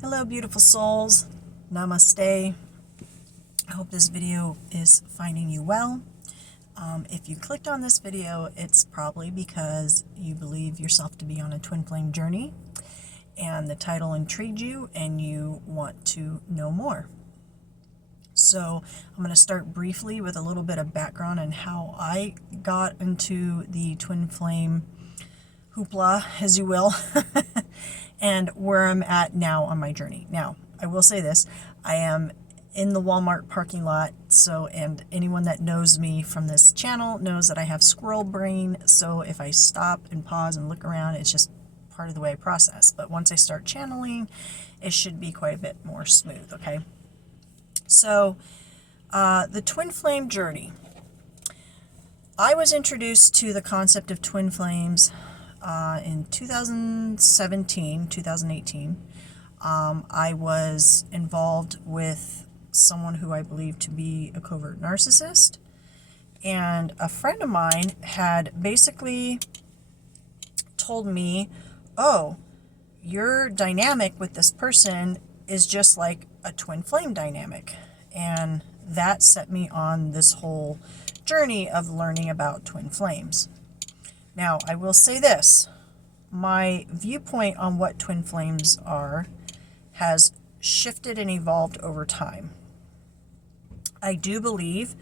Hello, beautiful souls. Namaste. I hope this video is finding you well. If you clicked on this video, it's probably because you believe yourself to be on a twin flame journey and the title intrigued you and you want to know more. So I'm going to start briefly with a little bit of background on how I got into the twin flame hoopla, as you will, and where I'm at now on my journey. Now, I will say this, I am in the Walmart parking lot, and anyone that knows me from this channel knows that I have squirrel brain, so if I stop and pause and look around, it's just part of the way I process. But once I start channeling, it should be quite a bit more smooth, okay? So, the twin flame journey. I was introduced to the concept of twin flames in 2017, 2018. I was involved with someone who I believe to be a covert narcissist. And a friend of mine had basically told me, oh, your dynamic with this person is just like a twin flame dynamic. And that set me on this whole journey of learning about twin flames. Now, I will say this, my viewpoint on what twin flames are has shifted and evolved over time. I do believe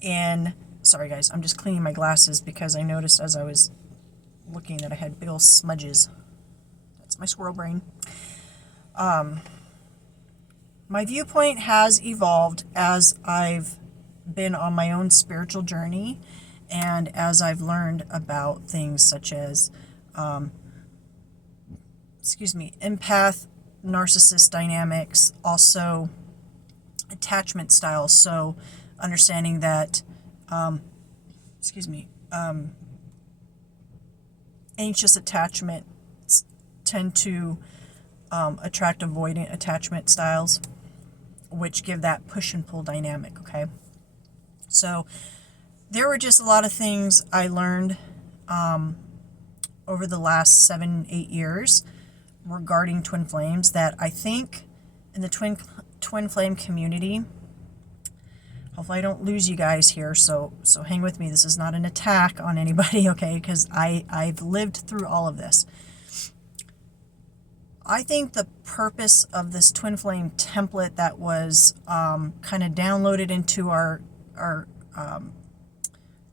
in, sorry guys, I'm just cleaning my glasses because I noticed as I was looking that I had big old smudges. That's my squirrel brain. My viewpoint has evolved as I've been on my own spiritual journey and as I've learned about things such as, empath, narcissist dynamics, also attachment styles. So understanding that, anxious attachments tend to attract avoidant attachment styles, which give that push and pull dynamic, okay? So there were just a lot of things I learned over the last 7-8 years regarding twin flames that I think in the twin flame community, hopefully I don't lose you guys here, so hang with me. This is not an attack on anybody, okay, because I've lived through all of this. I think the purpose of this twin flame template that was kind of downloaded into our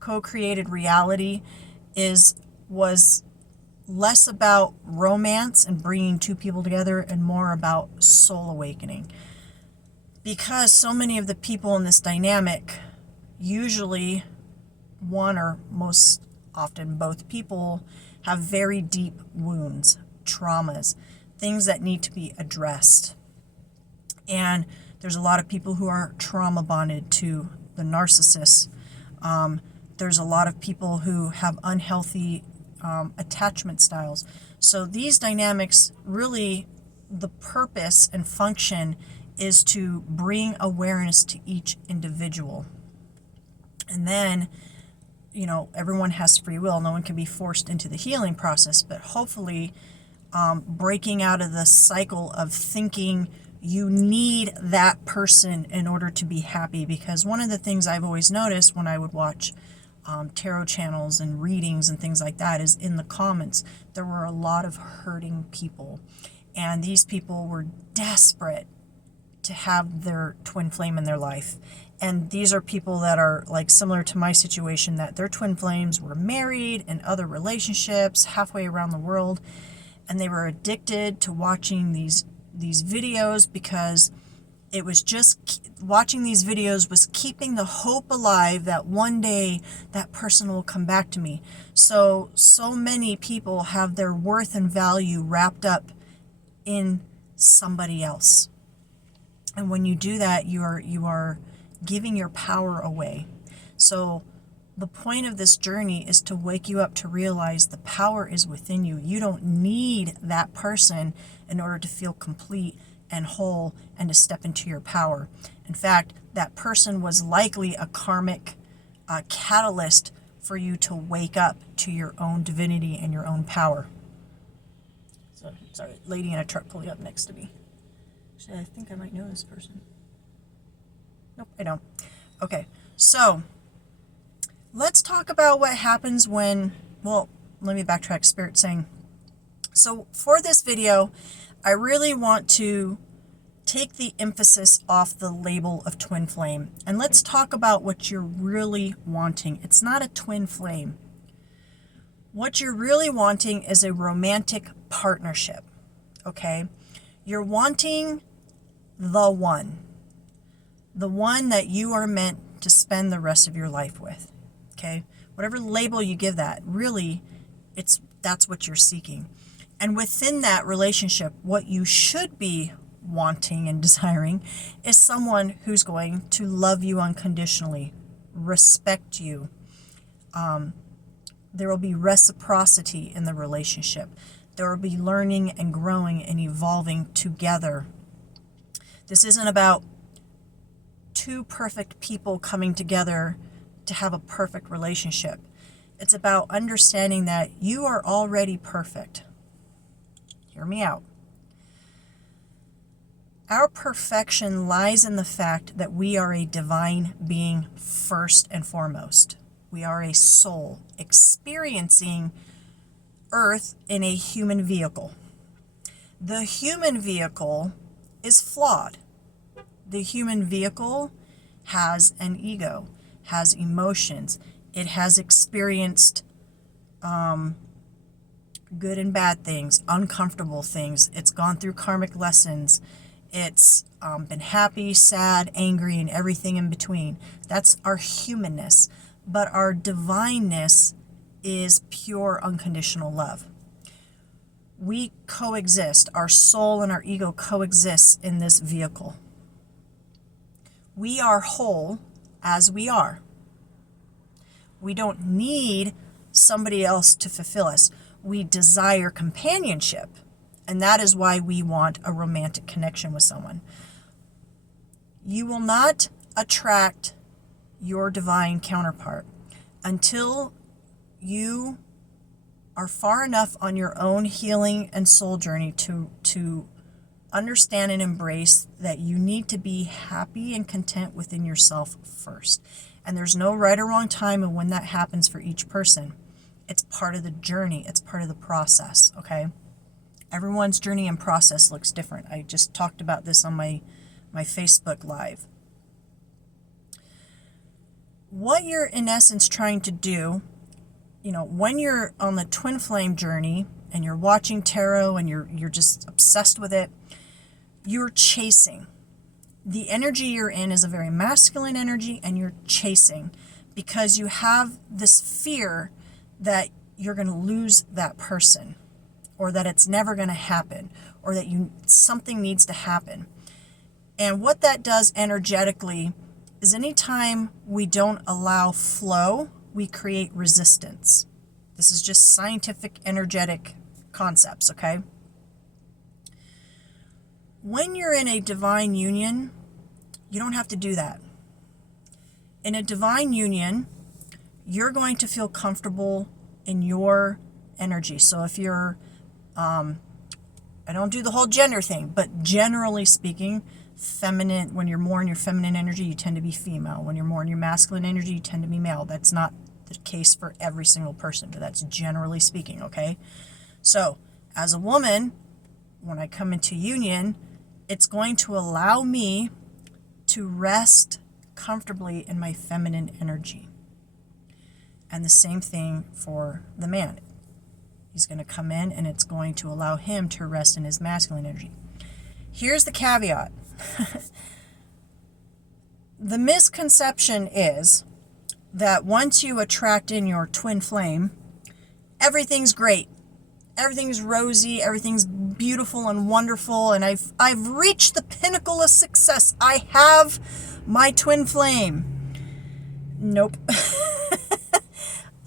co-created reality was less about romance and bringing two people together and more about soul awakening. Because so many of the people in this dynamic, usually one or most often both people, have very deep wounds, traumas, things that need to be addressed. And there's a lot of people who are trauma bonded to the narcissist. There's a lot of people who have unhealthy attachment styles. So these dynamics, really, the purpose and function is to bring awareness to each individual. And then, everyone has free will. No one can be forced into the healing process, but hopefully breaking out of the cycle of thinking you need that person in order to be happy. Because one of the things I've always noticed when I would watch tarot channels and readings and things like that is in the comments, there were a lot of hurting people. And these people were desperate to have their twin flame in their life. And these are people that are like similar to my situation, that their twin flames were married in other relationships halfway around the world. And they were addicted to watching these videos because it was just watching these videos was keeping the hope alive that one day that person will come back to me. So many people have their worth and value wrapped up in somebody else. And when you do that, you are giving your power away. So the point of this journey is to wake you up to realize the power is within you. You don't need that person in order to feel complete and whole and to step into your power. In fact, that person was likely a karmic catalyst for you to wake up to your own divinity and your own power. So, sorry, lady in a truck pulling up next to me. Actually, I think I might know this person. Nope, I don't. Okay, so let's talk about what happens when, well, let me backtrack. Spirit saying, so for this video, I really want to take the emphasis off the label of twin flame, and let's talk about what you're really wanting. It's not a twin flame. What you're really wanting is a romantic partnership, okay? You're wanting the one that you are meant to spend the rest of your life with, okay? Whatever label you give that, really, that's what you're seeking. And within that relationship, what you should be wanting and desiring is someone who's going to love you unconditionally, respect you. There will be reciprocity in the relationship. There will be learning and growing and evolving together. This isn't about two perfect people coming together to have a perfect relationship. It's about understanding that you are already perfect. Hear me out. Our perfection lies in the fact that we are a divine being first and foremost. We are a soul experiencing Earth in a human vehicle. The human vehicle is flawed. The human vehicle has an ego, has emotions. It has experienced good and bad things, uncomfortable things. It's gone through karmic lessons. It's been happy, sad, angry, and everything in between. That's our humanness. But our divineness is pure unconditional love. We coexist. Our soul and our ego coexist in this vehicle. We are whole as we are. We don't need somebody else to fulfill us. We desire companionship. And that is why we want a romantic connection with someone. You will not attract your divine counterpart until you are far enough on your own healing and soul journey to understand and embrace that you need to be happy and content within yourself first. And there's no right or wrong time of when that happens for each person. It's part of the journey. It's part of the process, okay? Everyone's journey and process looks different. I just talked about this on my Facebook Live. What you're in essence trying to do, when you're on the twin flame journey and you're watching tarot and you're just obsessed with it, you're chasing. The energy you're in is a very masculine energy, and you're chasing because you have this fear that you're going to lose that person, or that it's never going to happen, or that something needs to happen. And what that does energetically is anytime we don't allow flow, we create resistance. This is just scientific, energetic concepts, okay? When you're in a divine union, you don't have to do that. In a divine union, you're going to feel comfortable in your energy. So if you're, I don't do the whole gender thing, but generally speaking, feminine, when you're more in your feminine energy, you tend to be female. When you're more in your masculine energy, you tend to be male. That's not the case for every single person, but that's generally speaking, okay? So as a woman, when I come into union, it's going to allow me to rest comfortably in my feminine energy. And the same thing for the man. He's going to come in and it's going to allow him to rest in his masculine energy. Here's the caveat. The misconception is that once you attract in your twin flame, everything's great. Everything's rosy, everything's beautiful and wonderful, and I've reached the pinnacle of success. I have my twin flame. Nope.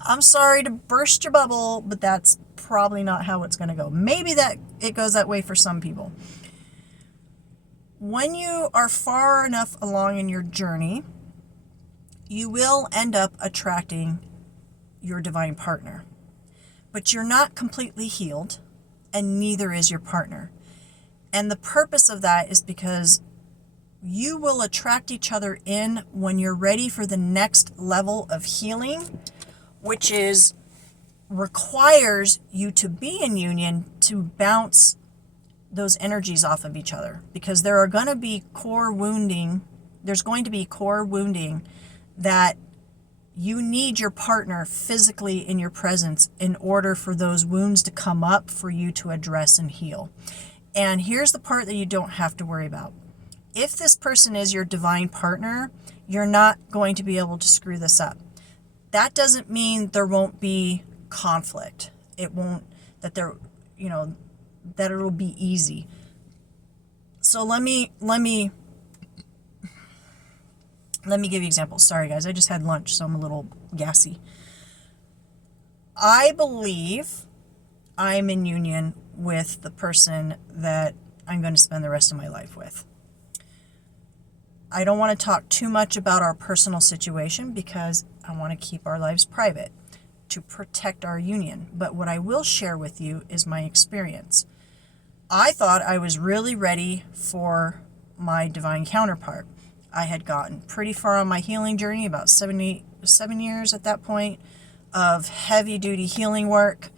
I'm sorry to burst your bubble, but that's probably not how it's going to go. Maybe that it goes that way for some people. When you are far enough along in your journey, you will end up attracting your divine partner. But you're not completely healed, and neither is your partner. And the purpose of that is because you will attract each other in when you're ready for the next level of healing, which is requires you to be in union to bounce those energies off of each other, because there are going to be core wounding. There's going to be core wounding that you need your partner physically in your presence in order for those wounds to come up for you to address and heal. And here's the part that you don't have to worry about. If this person is your divine partner, you're not going to be able to screw this up. That doesn't mean there won't be conflict. It won't, that there, that it'll be easy. So let me give you examples. Sorry guys, I just had lunch, so I'm a little gassy. I believe I'm in union with the person that I'm going to spend the rest of my life with. I don't want to talk too much about our personal situation because I want to keep our lives private to protect our union. But what I will share with you is my experience. I thought I was really ready for my divine counterpart. I had gotten pretty far on my healing journey, about 7 years at that point, of heavy-duty healing work.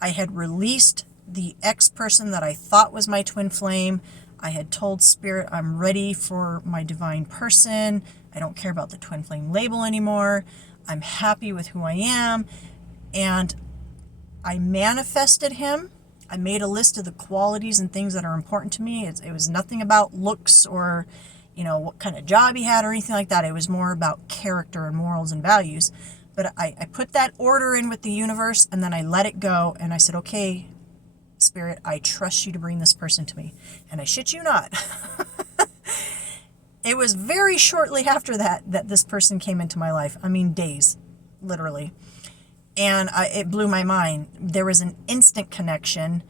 I had released the ex-person that I thought was my twin flame. I had told Spirit I'm ready for my divine person. I don't care about the twin flame label anymore. I'm happy with who I am. And I manifested him. I made a list of the qualities and things that are important to me. It was nothing about looks or, what kind of job he had or anything like that. It was more about character and morals and values. But I put that order in with the universe, and then I let it go. And I said, okay, Spirit, I trust you to bring this person to me. And I shit you not. It was very shortly after that this person came into my life. I mean, days, literally. And it blew my mind. There was an instant connection.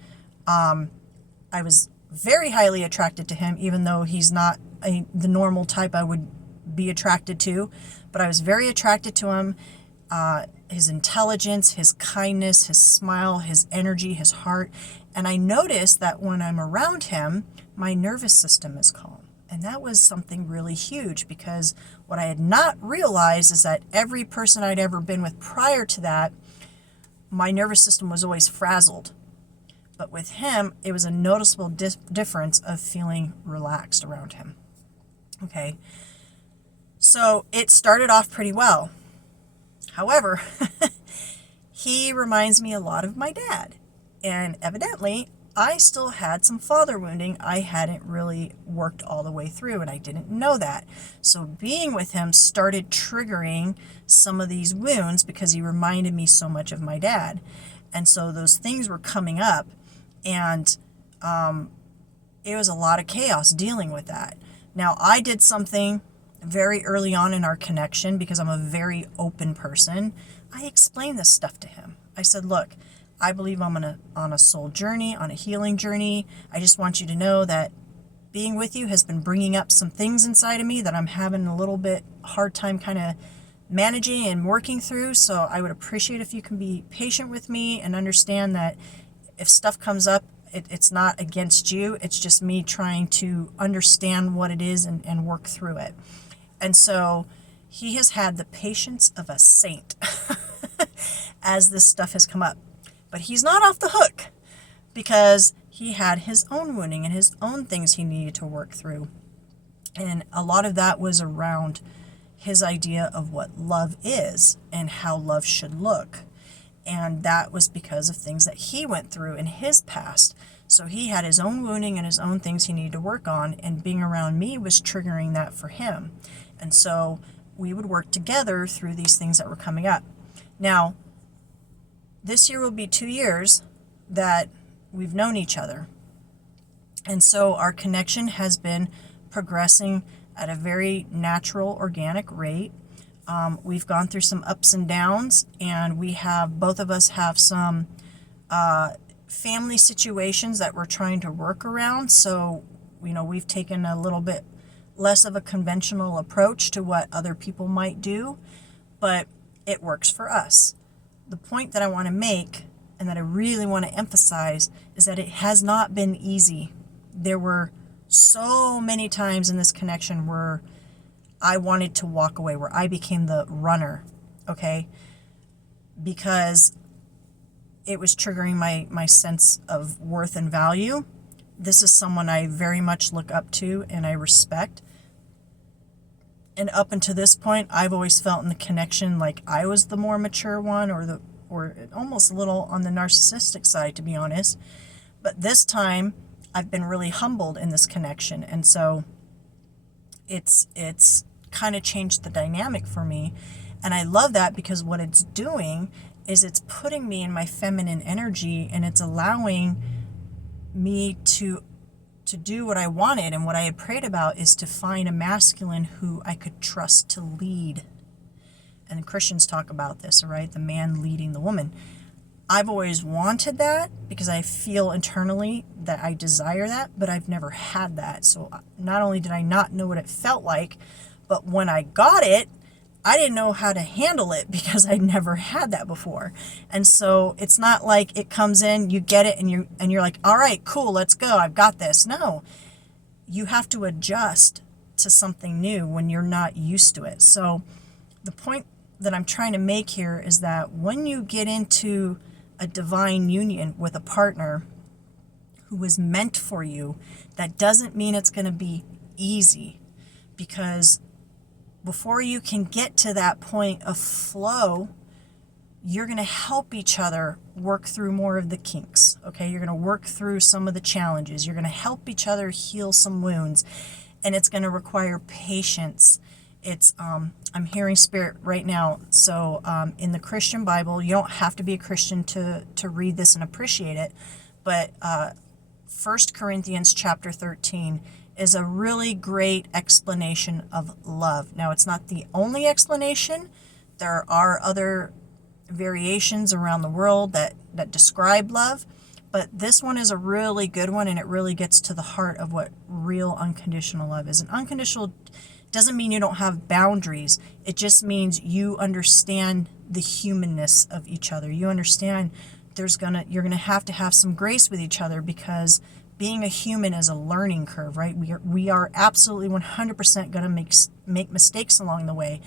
I was very highly attracted to him, even though he's not the normal type I would be attracted to. But I was very attracted to him. His intelligence, his kindness, his smile, his energy, his heart. And I noticed that when I'm around him, my nervous system is calm. And that was something really huge, because what I had not realized is that every person I'd ever been with prior to that, my nervous system was always frazzled. But with him, it was a noticeable difference of feeling relaxed around him. Okay. So it started off pretty well. However, he reminds me a lot of my dad. And evidently, I still had some father wounding I hadn't really worked all the way through, and I didn't know that. So being with him started triggering some of these wounds because he reminded me so much of my dad. And so those things were coming up, and it was a lot of chaos dealing with that. Now, I did something very early on in our connection because I'm a very open person. I explained this stuff to him. I said, look, I believe I'm on a soul journey, on a healing journey. I just want you to know that being with you has been bringing up some things inside of me that I'm having a little bit hard time kind of managing and working through. So I would appreciate if you can be patient with me and understand that if stuff comes up, it's not against you. It's just me trying to understand what it is and work through it. And so he has had the patience of a saint as this stuff has come up. But he's not off the hook, because he had his own wounding and his own things he needed to work through. And a lot of that was around his idea of what love is and how love should look. And that was because of things that he went through in his past. So he had his own wounding and his own things he needed to work on, and being around me was triggering that for him. And so we would work together through these things that were coming up. Now, this year will be 2 years that we've known each other. And so our connection has been progressing at a very natural, organic rate. We've gone through some ups and downs, and both of us have some family situations that we're trying to work around. So, we've taken a little bit less of a conventional approach to what other people might do, but it works for us. The point that I want to make, and that I really want to emphasize, is that it has not been easy. there were so many times in this connection where I wanted to walk away, where I became the runner, okay? Because it was triggering my sense of worth and value. This is someone I very much look up to and I respect. And up until this point, I've always felt in the connection like I was the more mature one, or almost a little on the narcissistic side, to be honest. But this time, I've been really humbled in this connection, and so it's kind of changed the dynamic for me. And I love that, because what it's doing is it's putting me in my feminine energy, and it's allowing me to do what I wanted. And what I had prayed about is to find a masculine who I could trust to lead. And Christians talk about this, right? The man leading the woman. I've always wanted that because I feel internally that I desire that, but I've never had that. So not only did I not know what it felt like, but when I got it, I didn't know how to handle it because I'd never had that before. And so it's not like it comes in, you get it, and you're like, all right, cool, let's go, I've got this. No, you have to adjust to something new when you're not used to it. So the point that I'm trying to make here is that when you get into a divine union with a partner who is meant for you, that doesn't mean it's going to be easy, because before you can get to that point of flow, you're going to help each other work through more of the kinks, okay? You're going to work through some of the challenges. You're going to help each other heal some wounds, and it's going to require patience. It's, I'm hearing spirit right now. So in the Christian Bible, you don't have to be a Christian to read this and appreciate it, but 1 Corinthians chapter 13 is a really great explanation of love. Now, it's not the only explanation. There are other variations around the world that describe love, but this one is a really good one, and it really gets to the heart of what real unconditional love is. And unconditional doesn't mean you don't have boundaries. It just means you understand the humanness of each other. You understand you're gonna have to have some grace with each other, because being a human is a learning curve, right? We are absolutely 100% going to make mistakes along the way.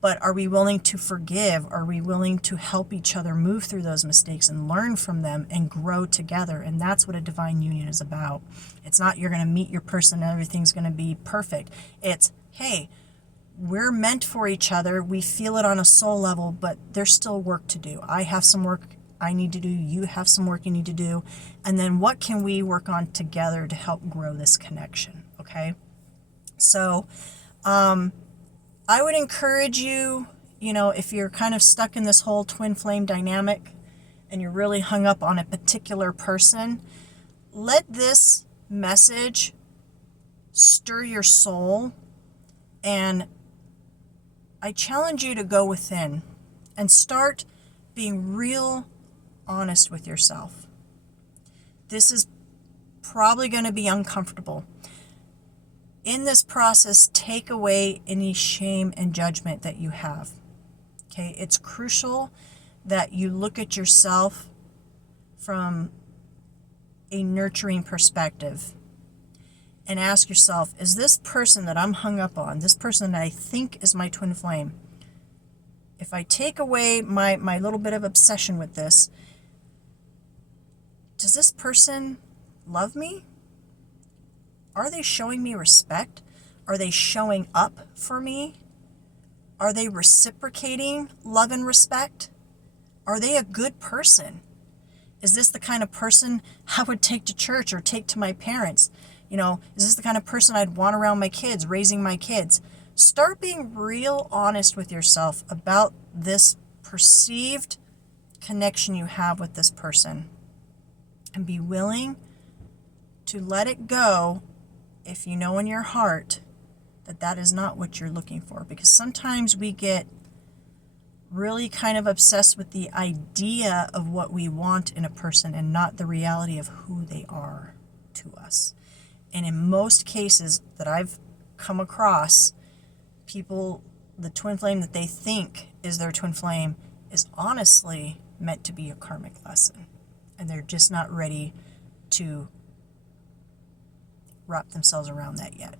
But are we willing to forgive? Are we willing to help each other move through those mistakes and learn from them and grow together? And that's what a divine union is about. It's not you're going to meet your person and everything's going to be perfect. It's, hey, we're meant for each other. We feel it on a soul level, but there's still work to do. I have some work I need to do, you have some work you need to do, and then what can we work on together to help grow this connection, okay? So I would encourage you, if you're kind of stuck in this whole twin flame dynamic and you're really hung up on a particular person, let this message stir your soul, and I challenge you to go within and start being real honest with yourself. This is probably going to be uncomfortable. In this process, take away any shame and judgment that you have. Okay, it's crucial that you look at yourself from a nurturing perspective and ask yourself, is this person that I'm hung up on, this person that I think is my twin flame, if I take away my little bit of obsession with this, does this person love me? Are they showing me respect? Are they showing up for me? Are they reciprocating love and respect? Are they a good person? Is this the kind of person I would take to church or take to my parents? Is this the kind of person I'd want around my kids, raising my kids? Start being real honest with yourself about this perceived connection you have with this person, and be willing to let it go if you know in your heart that that is not what you're looking for. Because sometimes we get really kind of obsessed with the idea of what we want in a person and not the reality of who they are to us. And in most cases that I've come across, people, the twin flame that they think is their twin flame is honestly meant to be a karmic lesson. And they're just not ready to wrap themselves around that yet.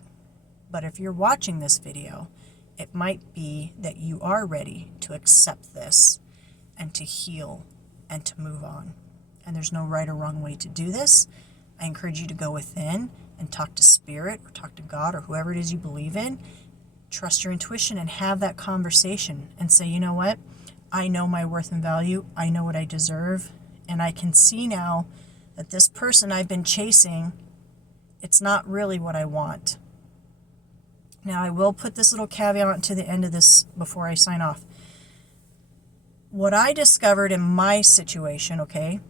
But if you're watching this video, it might be that you are ready to accept this and to heal and to move on. And there's no right or wrong way to do this. I encourage you to go within and talk to Spirit or talk to God or whoever it is you believe in. Trust your intuition and have that conversation and say, you know what? I know my worth and value. I know what I deserve. And I can see now that this person I've been chasing, it's not really what I want. Now, I will put this little caveat to the end of this before I sign off. What I discovered in my situation, okay,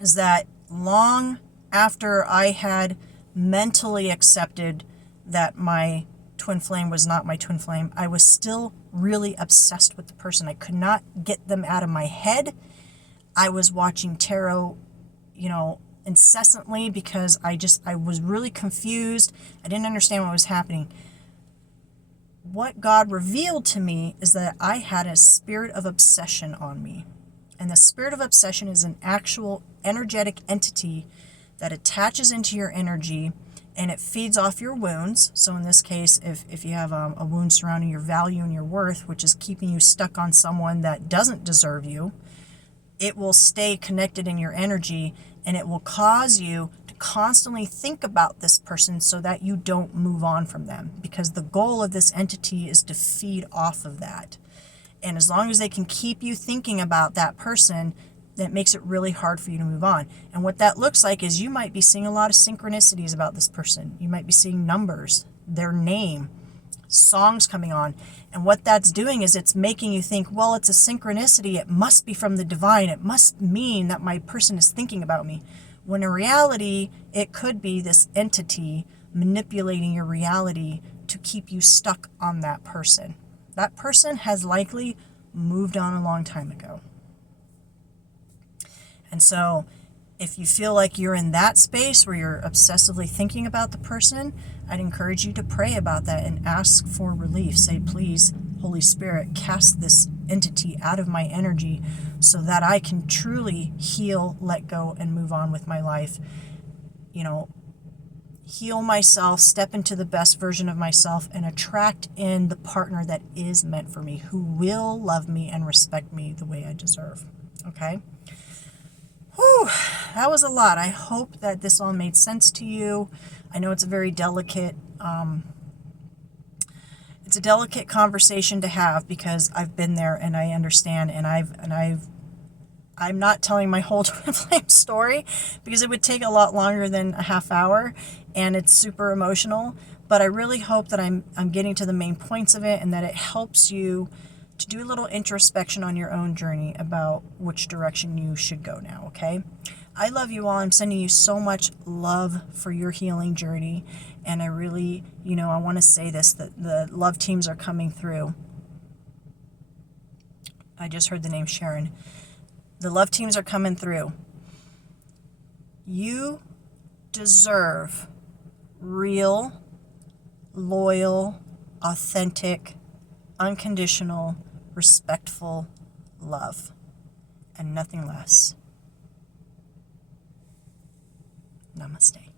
is that long after I had mentally accepted that my twin flame was not my twin flame, I was still really obsessed with the person. I could not get them out of my head. I was watching tarot, incessantly because I was really confused. I didn't understand what was happening. What God revealed to me is that I had a spirit of obsession on me. And the spirit of obsession is an actual energetic entity that attaches into your energy and it feeds off your wounds. So in this case, if you have a wound surrounding your value and your worth, which is keeping you stuck on someone that doesn't deserve you, it will stay connected in your energy and it will cause you to constantly think about this person so that you don't move on from them, because the goal of this entity is to feed off of that. And as long as they can keep you thinking about that person, that makes it really hard for you to move on. And what that looks like is you might be seeing a lot of synchronicities about this person. You might be seeing numbers, their name, songs coming on. And what that's doing is it's making you think, well, it's a synchronicity. It must be from the divine. It must mean that my person is thinking about me. When in reality, it could be this entity manipulating your reality to keep you stuck on that person. That person has likely moved on a long time ago. And so if you feel like you're in that space where you're obsessively thinking about the person, I'd encourage you to pray about that and ask for relief. Say, please, Holy Spirit, cast this entity out of my energy so that I can truly heal, let go, and move on with my life. Heal myself, step into the best version of myself, and attract in the partner that is meant for me, who will love me and respect me the way I deserve. Okay? Whew, that was a lot. I hope that this all made sense to you. I know it's a very delicate, conversation to have because I've been there and I understand, and I'm not telling my whole twin flame story because it would take a lot longer than a half hour, and it's super emotional. But I really hope that I'm getting to the main points of it and that it helps you to do a little introspection on your own journey about which direction you should go now, okay? I love you all. I'm sending you so much love for your healing journey. And I really, I want to say this, that the love teams are coming through. I just heard the name Sharon. The love teams are coming through. You deserve real, loyal, authentic, unconditional, respectful love, and nothing less. Namaste.